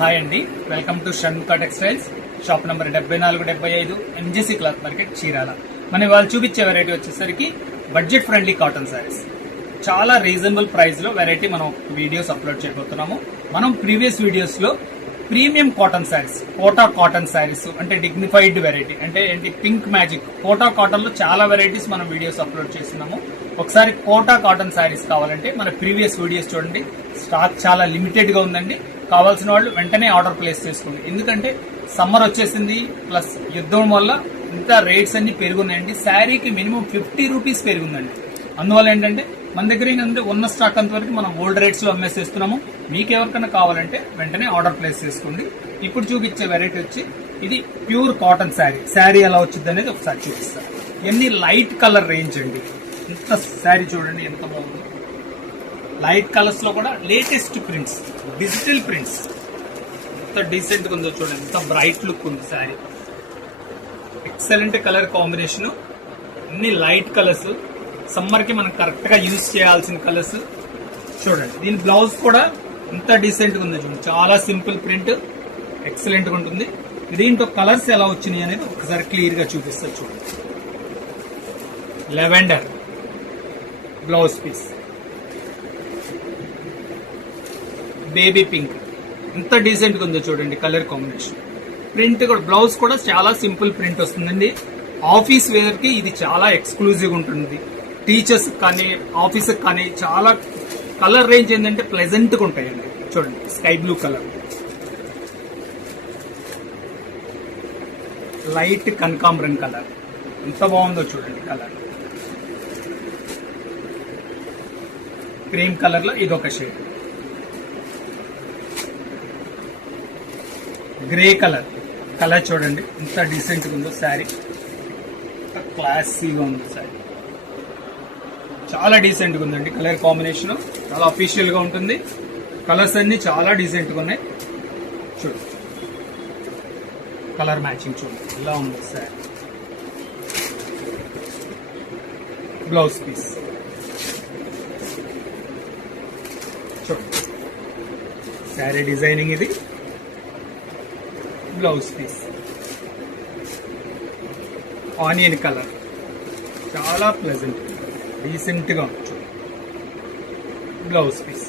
Hi అండి, welcome to Shanmukha textiles. Shop number 7475 MGC cloth market Chirala. మనం వాళ్ళు చూపించే వెరైటీ వచ్చేసరికి బడ్జెట్ ఫ్రెండ్లీ కాటన్ శారీస్. చాలా రీజనబుల్ ప్రైస్ లో వెరైటీ మనం వీడియోస్ అప్లోడ్ చేయబోతున్నాము. మనం ప్రీవియస్ వీడియోస్ లో premium cotton saris, Kota cotton saris అంటే డిగ్నిఫైడ్ వెరైటీ అంటే ఏంటి పింక్ మ్యాజిక్ కోటా కాటన్ లో చాలా వెరైటీస్ మనం వీడియోస్ అప్లోడ్ చేస్తున్నాము. ఒకసారి కోటా కాటన్ శారీస్ కావాలంటే మన ప్రీవియస్ వీడియోస్ చూడండి. స్టాక్ చాలా లిమిటెడ్ గా ఉందండి. కావాల్సిన వాళ్ళు వెంటనే ఆర్డర్ ప్లేస్ చేసుకోండి. ఎందుకంటే సమ్మర్ వచ్చేసింది, ప్లస్ యుద్ధం వల్ల ఇంత రేట్స్ అన్ని పెరుగున్నాయండి. శారీకి మినిమం 50 రూపీస్ పెరుగుందండి. అందువల్ల ఏంటంటే మన దగ్గర ఏంటంటే ఉన్న స్టాక్ అంతవరకు మనం ఓల్డ్ రేట్స్ లో అమ్మేసేస్తున్నాము. మీకు ఎవరికైనా కావాలంటే వెంటనే ఆర్డర్ ప్లేస్ చేసుకోండి. ఇప్పుడు చూపించే వెరైటీ వచ్చి ఇది ప్యూర్ కాటన్ శారీ. శారీ ఎలా వచ్చింది అనేది ఒకసారి చూపిస్తాను. ఎన్ని లైట్ కలర్ రేంజ్ అండి. ఇంత శారీ చూడండి ఎంత బాగుంది. లైట్ కలర్స్ లో కూడా లేటెస్ట్ ప్రింట్స్, డిజిటల్ ప్రింట్స్. ఎంత డీసెంట్ గా ఉందో చూడండి, ఎంత బ్రైట్ లుక్ ఉంది శారీ. ఎక్సలెంట్ కలర్ కాంబినేషన్, అన్ని లైట్ కలర్స్. సమ్మర్ కి మనం కరెక్ట్ గా యూజ్ చేయాల్సిన కలర్స్ చూడండి. దీని బ్లౌజ్ కూడా ఎంత డీసెంట్ గా ఉందో చూడండి. చాలా సింపుల్ ప్రింట్, ఎక్సలెంట్ గా ఉంటుంది. దీంట్లో కలర్స్ ఎలా వచ్చినాయి అనేది ఒకసారి క్లియర్ గా చూపిస్తారు చూడండి. Lavender blouse piece, baby pink, ఎంత డీసెంట్ గా ఉందో చూడండి కలర్ కాంబినేషన్. ప్రింట్ కూడా, బ్లౌజ్ కూడా చాలా సింపుల్ ప్రింట్ వస్తుందండి. ఆఫీస్ వేర్ కి ఇది చాలా ఎక్స్క్లూజివ్ ఉంటుంది. టీచర్స్ కానీ ఆఫీస్ కానీ చాలా కలర్ రేంజ్ ఏంటంటే ప్లెజెంట్ గా ఉంటాయండి. చూడండి స్కై బ్లూ కలర్, లైట్ కనకాంబరం కలర్, ఎంత బాగుందో చూడండి కలర్. క్రీమ్ కలర్ లో ఇదొక షేడ్, గ్రే కలర్. కలర్ చూడండి ఎంత డీసెంట్ గా ఉందో శారీ. క్లాసీగా ఉంది శారీ, చాలా డీసెంట్ గా ఉందండి. కలర్ కాంబినేషన్ చాలా అఫీషియల్ గా ఉంటుంది. కలర్స్ అన్ని చాలా డీసెంట్ గా ఉన్నాయి. చూడండి కలర్ మ్యాచింగ్ చూడండి ఎలా ఉంది శారీ. బ్లౌజ్ పీస్ చూడండి, శారీ డిజైనింగ్ ఇది. బ్లౌజ్ పీస్ ఆనియన్ కలర్, చాలా ప్లెజెంట్ డీసెంట్ గా ఉంది. Blouse piece.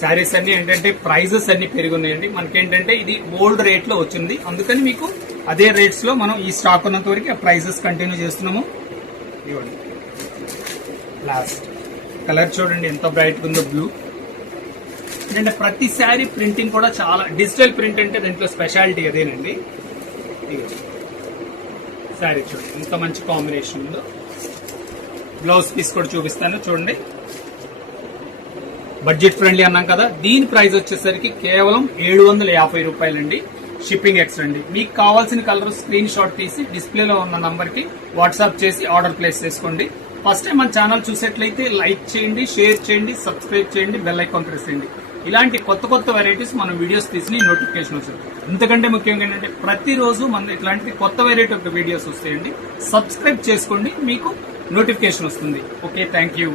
శారీస్ అన్ని ఏంటంటే ప్రైజెస్ అన్ని పెరుగున్నాయండి. మనకేంటంటే ఇది ఓల్డ్ రేట్ లో వచ్చింది, అందుకని మీకు అదే రేట్స్ లో మనం ఈ స్టాక్ ఉన్నంత వరకు ఆ ప్రైజెస్ కంటిన్యూ చేస్తున్నాము. ఇవ్వండి లాస్ట్ కలర్ చూడండి ఎంత బ్రైట్ ఉందో బ్లూ. అంటే ప్రతి శారీ ప్రింటింగ్ కూడా చాలా డిజిటల్ ప్రింట్ అంటే దీంట్లో స్పెషాలిటీ అదేనండి. శారీ చూడండి ఎంత మంచి కాంబినేషన్ ఉందో. బ్లౌజ్ పీస్ కూడా చూపిస్తాను చూడండి. బడ్జెట్ ఫ్రెండ్లీ అన్నాం కదా, దీని ప్రైస్ వచ్చేసరికి కేవలం 750 రూపాయలండి. షిప్పింగ్ ఎక్స్ట్రా అండి. మీకు కావాల్సిన కలర్ స్క్రీన్ షాట్ తీసి డిస్ప్లేలో ఉన్న నంబర్ కి వాట్సాప్ చేసి ఆర్డర్ ప్లేస్ చేసుకోండి. ఫస్ట్ టైం మన ఛానల్ చూసేట్లయితే లైక్ చేయండి, షేర్ చేయండి, సబ్స్క్రైబ్ చేయండి, బెల్ ఐకాన్ ప్రెస్ చేయండి. ఇలాంటి కొత్త కొత్త వెరైటీస్ మనం వీడియోస్ తీసి నోటిఫికేషన్ వస్తుంది. ఎందుకంటే ముఖ్యంగా ఏంటంటే ప్రతిరోజు మన ఇట్లాంటి కొత్త వెరైటీ వీడియోస్ వస్తాయండి. సబ్స్క్రైబ్ చేసుకోండి, మీకు నోటిఫికేషన్ వస్తుంది. Okay, thank you.